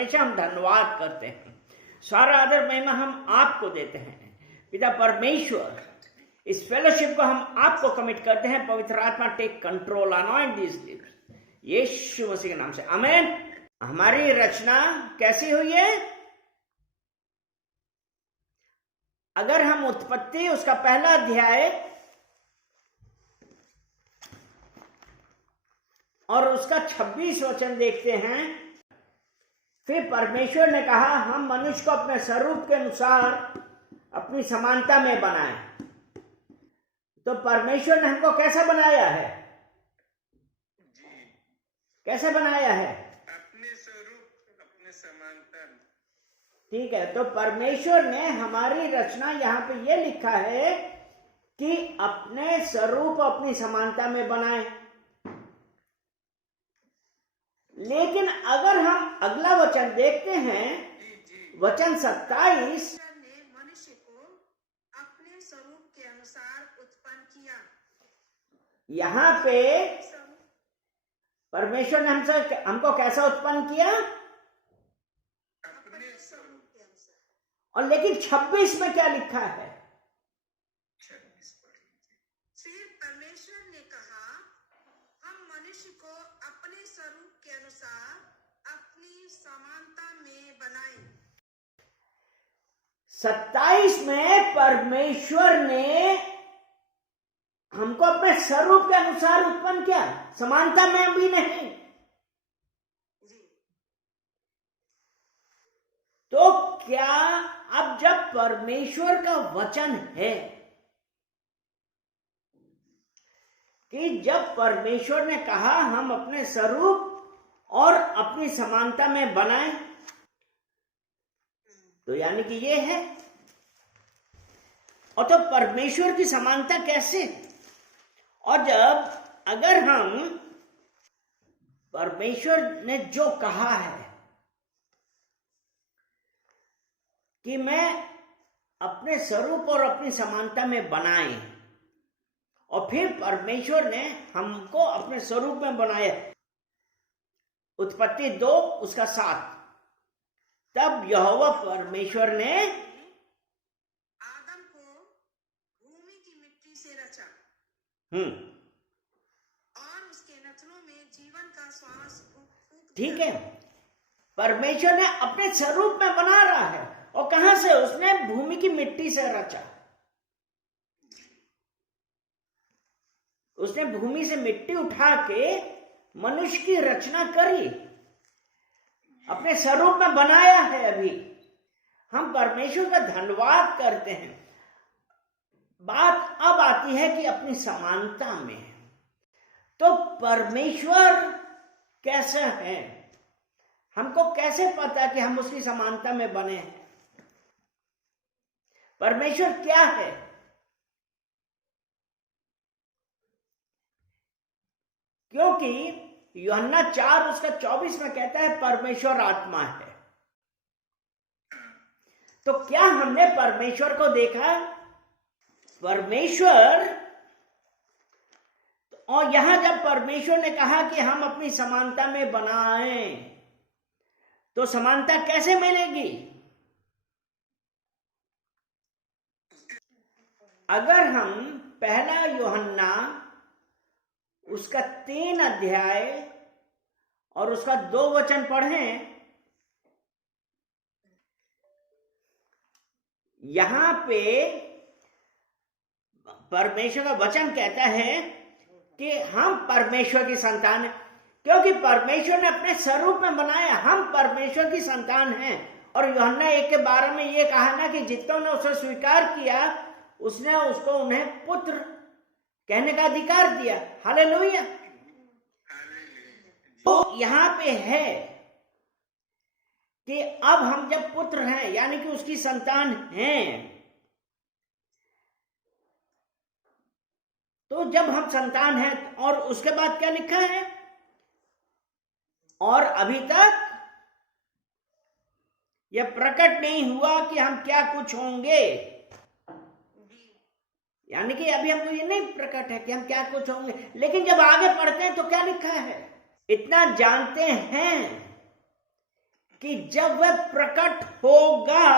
हमेशा हम धन्यवाद करते हैं, सारा आदर महिमा हम आपको देते हैं पिता परमेश्वर। इस फेलोशिप को हम आपको कमिट करते हैं। पवित्र आत्मा take control, anoint this lips, Yeshu Masih के नाम से, आमीन। हमारी रचना कैसी हुई है? अगर हम उत्पत्ति उसका पहला अध्याय और उसका 26 वचन देखते हैं, फिर परमेश्वर ने कहा हम मनुष्य को अपने स्वरूप के अनुसार अपनी समानता में बनाए। तो परमेश्वर ने हमको कैसा बनाया है? कैसे बनाया है? अपने स्वरूप, अपने समानता। ठीक है, तो परमेश्वर ने हमारी रचना यहां पे ये लिखा है कि अपने स्वरूप अपनी समानता में बनाए। लेकिन अगर हम अगला वचन देखते हैं, वचन 27, मनुष्य को अपने स्वरूप के अनुसार उत्पन्न किया। यहां पे परमेश्वर ने हमको कैसा उत्पन्न किया? अपने स्वरूप के अनुसार। और लेकिन 26 में क्या लिखा है? फिर परमेश्वर ने कहा हम मनुष्य को अपने स्वरूप के अनुसार अपनी समानता में बनाए। 27 में परमेश्वर ने हमको अपने स्वरूप के अनुसार उत्पन्न किया, समानता में भी नहीं। तो क्या अब जब परमेश्वर का वचन है कि जब परमेश्वर ने कहा हम अपने स्वरूप और अपनी समानता में बनाएं, तो यानी कि ये है। और तो परमेश्वर की समानता कैसे? और जब अगर हम परमेश्वर ने जो कहा है कि मैं अपने स्वरूप और अपनी समानता में बनाए, और फिर परमेश्वर ने हमको अपने स्वरूप में बनाया, उत्पत्ति 2 उसका 7, तब यहोवा परमेश्वर ने आदम को भूमि की मिट्टी से रचा और उसके नथनों में जीवन का श्वास फूंक। ठीक है, परमेश्वर ने अपने स्वरूप में बना रहा है, और कहां से? उसने भूमि की मिट्टी से रचा। उसने भूमि से मिट्टी उठा के मनुष्य की रचना करी, अपने स्वरूप में बनाया है। अभी हम परमेश्वर का धन्यवाद करते हैं। बात अब आती है कि अपनी समानता में, तो परमेश्वर कैसा है? हमको कैसे पता कि हम उसकी समानता में बने हैं? परमेश्वर क्या है? क्योंकि यूहन्ना 4 उसका 24 में कहता है परमेश्वर आत्मा है। तो क्या हमने परमेश्वर को देखा? परमेश्वर, और यहां जब परमेश्वर ने कहा कि हम अपनी समानता में बनाएं, तो समानता कैसे मिलेगी? अगर हम पहला यूहन्ना उसका 3 अध्याय और उसका 2 वचन पढ़ें, यहां पे परमेश्वर का वचन कहता है कि हम परमेश्वर की संतान हैं, क्योंकि परमेश्वर ने अपने स्वरूप में बनाया। हम परमेश्वर की संतान हैं। और यूहन्ना 1:12 में ये कहा ना कि जितनों ने उसे स्वीकार किया, उसने उसको उन्हें पुत्र कहने का अधिकार दिया। हालेलुया। तो यहां पे है कि अब हम जब पुत्र हैं, यानी कि उसकी संतान हैं, तो जब हम संतान हैं, और उसके बाद क्या लिखा है? और अभी तक यह प्रकट नहीं हुआ कि हम क्या कुछ होंगे। यानी कि अभी हमको ये नहीं प्रकट है कि हम क्या कुछ होंगे। लेकिन जब आगे पढ़ते हैं तो क्या लिखा है? इतना जानते हैं कि जब वह प्रकट होगा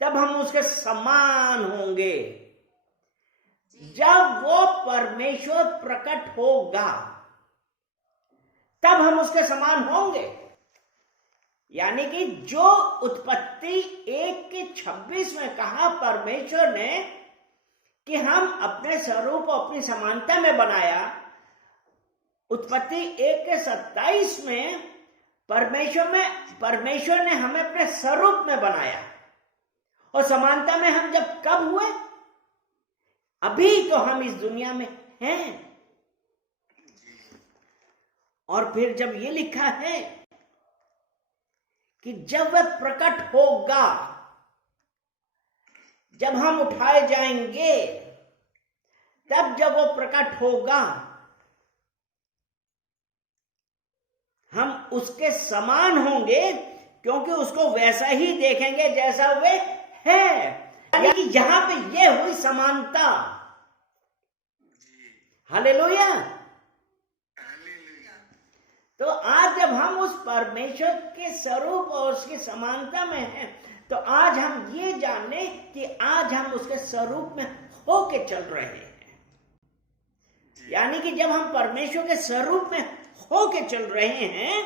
तब हम उसके समान होंगे। जब वो परमेश्वर प्रकट होगा तब हम उसके समान होंगे। यानी कि जो उत्पत्ति 1:26 में कहा परमेश्वर ने कि हम अपने स्वरूप और अपनी समानता में बनाया, उत्पत्ति 1:27 में परमेश्वर ने हमें अपने स्वरूप में बनाया। और समानता में हम जब कब हुए? अभी तो हम इस दुनिया में हैं। और फिर जब ये लिखा है कि जब वह प्रकट होगा, जब हम उठाए जाएंगे, तब जब वो प्रकट होगा हम उसके समान होंगे, क्योंकि उसको वैसा ही देखेंगे जैसा वे है। यानी कि यहां पे ये हुई समानता। हालेलुया। तो आज जब हम उस परमेश्वर के स्वरूप और उसकी समानता में हैं, तो आज हम ये जाने कि आज हम उसके स्वरूप में होके चल रहे हैं। यानी कि जब हम परमेश्वर के स्वरूप में होके चल रहे हैं,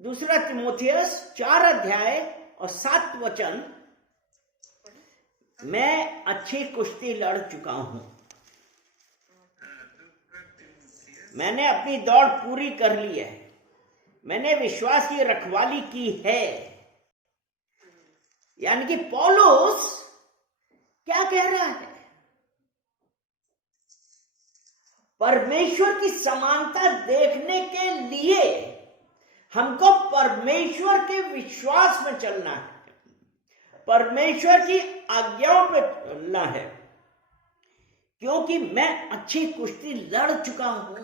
2 तीमुथियुस 4:7 मैं अच्छी कुश्ती लड़ चुका हूं, मैंने अपनी दौड़ पूरी कर ली है, मैंने विश्वास की रखवाली की है। यानी कि पौलुस क्या कह रहा है? परमेश्वर की समानता देखने के लिए हमको परमेश्वर के विश्वास में चलना है, परमेश्वर की आज्ञाओं पे चलना है, क्योंकि मैं अच्छी कुश्ती लड़ चुका हूं,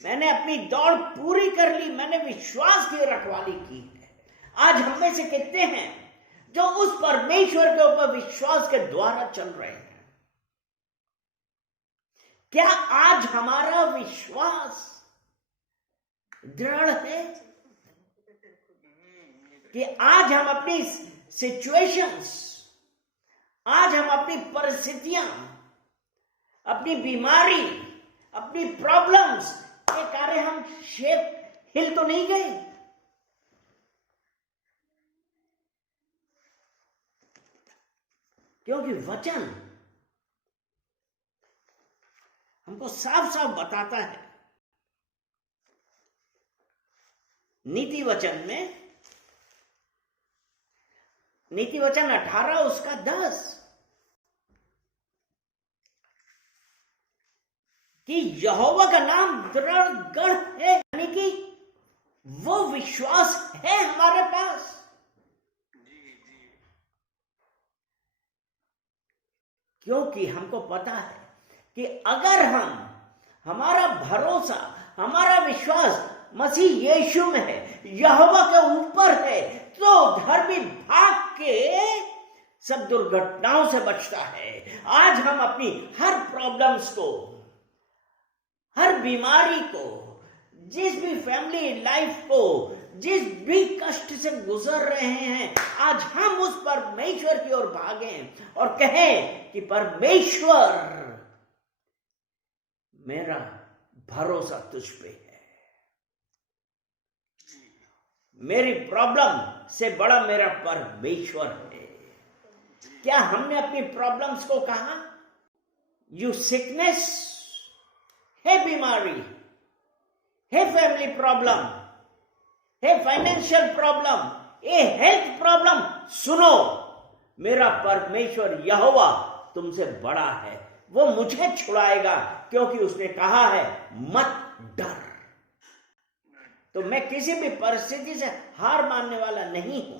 मैंने अपनी दौड़ पूरी कर ली, मैंने विश्वास की रखवाली की है। आज हम में से कितने हैं जो उस परमेश्वर के ऊपर विश्वास के द्वारा चल रहे हैं? क्या आज हमारा विश्वास दृढ़ है कि आज हम अपनी सिचुएशंस, आज हम अपनी परिस्थितियां, अपनी बीमारी, अपनी प्रॉब्लम्स के कारण हम हिल तो नहीं गए? क्योंकि वचन हमको साफ साफ बताता है, नीति वचन 18:10 कि यहोवा का नाम दृढ़ गढ़ है। यानी कि वो विश्वास है हमारे पास। क्योंकि हमको पता है कि अगर हमारा भरोसा, हमारा विश्वास मसीह यीशु में है, यहोवा के ऊपर है, तो धर्मी भाग के सब दुर्घटनाओं से बचता है। आज हम अपनी हर प्रॉब्लम्स को, हर बीमारी को, जिस भी फैमिली लाइफ को, जिस भी कष्ट से गुजर रहे हैं, आज हम उस परमेश्वर की ओर भागें और कहें कि परमेश्वर, मेरा भरोसा तुझ पे है, मेरी प्रॉब्लम से बड़ा मेरा परमेश्वर है। क्या हमने अपनी प्रॉब्लम्स को कहा, यू सिकनेस, है बीमारी, है फैमिली प्रॉब्लम, है फाइनेंशियल प्रॉब्लम, है हेल्थ प्रॉब्लम, सुनो, मेरा परमेश्वर यहोवा तुमसे बड़ा है, वो मुझे छुड़ाएगा, क्योंकि उसने कहा है मत डर। तो मैं किसी भी परिस्थिति से हार मानने वाला नहीं हूं,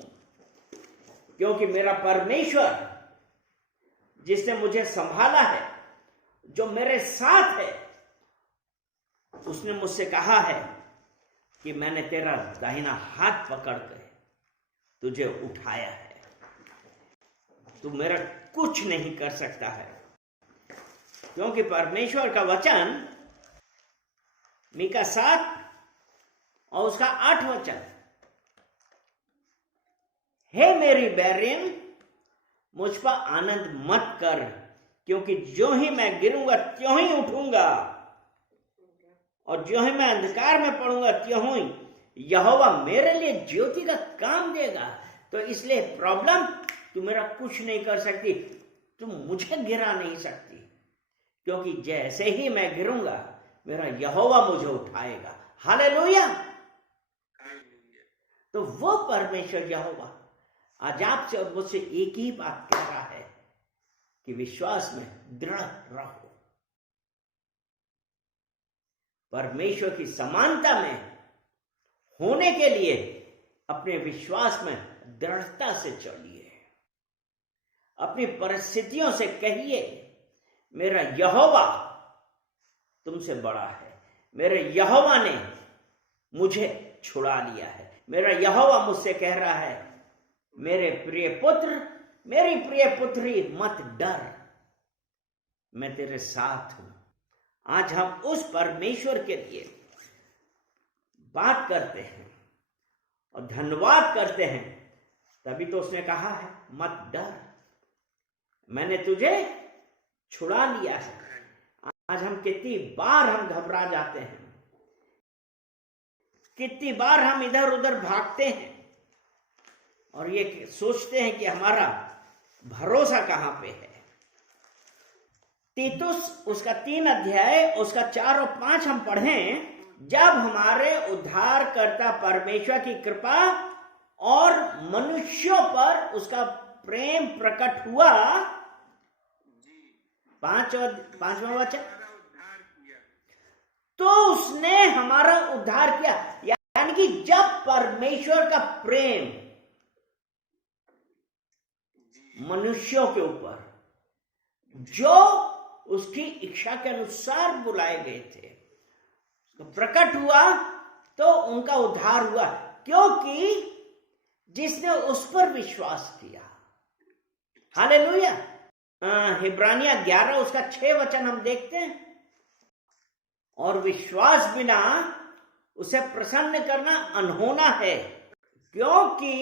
क्योंकि मेरा परमेश्वर जिसने मुझे संभाला है, जो मेरे साथ है, उसने मुझसे कहा है कि मैंने तेरा दाहिना हाथ पकड़कर तुझे उठाया है, तू मेरा कुछ नहीं कर सकता है। क्योंकि परमेश्वर का वचन मीका 7 और उसका 8 वचन हे मेरी बैरिन, मुझ पर आनंद मत कर, क्योंकि जो ही मैं गिरूंगा त्यों ही उठूंगा, और जो ही मैं अंधकार में पड़ूंगा त्यों ही यहोवा मेरे लिए ज्योति का काम देगा। तो इसलिए प्रॉब्लम, तू मेरा कुछ नहीं कर सकती, तुम मुझे गिरा नहीं सकती, क्योंकि जैसे ही मैं गिरूंगा मेरा यहोवा मुझे उठाएगा। हालेलुया। तो वो परमेश्वर यहोवा आज आपसे और मुझसे एक ही बात कह रहा है कि विश्वास में दृढ़ रहो। परमेश्वर की समानता में होने के लिए अपने विश्वास में दृढ़ता से चलिए। अपनी परिस्थितियों से कहिए, मेरा यहोवा तुमसे बड़ा है, मेरे यहोवा ने मुझे छुड़ा लिया है। मेरा यहोवा मुझसे कह रहा है, मेरे प्रिय पुत्र, मेरी प्रिय पुत्री, मत डर, मैं तेरे साथ हूं। आज हम उस परमेश्वर के लिए बात करते हैं और धन्यवाद करते हैं। तभी तो उसने कहा है, मत डर, मैंने तुझे छुड़ा लिया है। आज हम कितनी बार हम घबरा जाते हैं, कितनी बार हम इधर उधर भागते हैं और ये सोचते हैं कि हमारा भरोसा कहां पे है। तीतुस उसका 3 अध्याय उसका 4 और 5 हम पढ़ें। जब हमारे उद्धारकर्ता परमेश्वर की कृपा और मनुष्यों पर उसका प्रेम प्रकट हुआ, 5वां वचन, तो उसने हमारा उद्धार किया। यानी कि जब परमेश्वर का प्रेम मनुष्यों के ऊपर, जो उसकी इच्छा के अनुसार बुलाए गए थे, प्रकट हुआ, तो उनका उद्धार हुआ, क्योंकि जिसने उस पर विश्वास किया। हालेलुया। हिब्रानिया 11 उसका 6 वचन हम देखते हैं। और विश्वास बिना उसे प्रसन्न करना अनहोना है, क्योंकि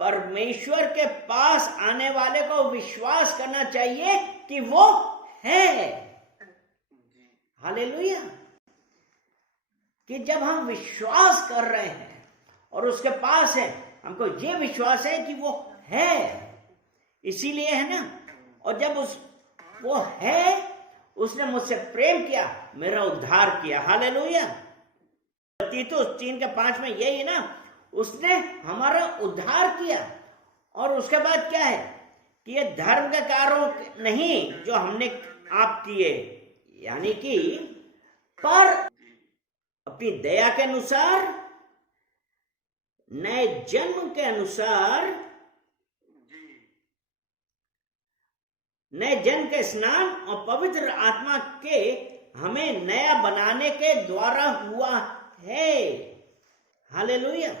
परमेश्वर के पास आने वाले को विश्वास करना चाहिए कि वो है। हालेलुया। कि जब हम विश्वास कर रहे हैं और उसके पास है, हमको ये विश्वास है कि वो है, इसीलिए है ना। और जब वो है, उसने मुझसे प्रेम किया, मेरा उद्धार किया। हालेलुया। तीतुस 3:5 में यही है ना, उसने हमारा उद्धार किया। और उसके बाद क्या है कि ये धर्म के कार्यों नहीं जो हमने आप किए, यानी कि पर अपनी दया के अनुसार, नए जन्म के अनुसार, नए जन्म के स्नान और पवित्र आत्मा के हमें नया बनाने के द्वारा हुआ है। हालेलुया।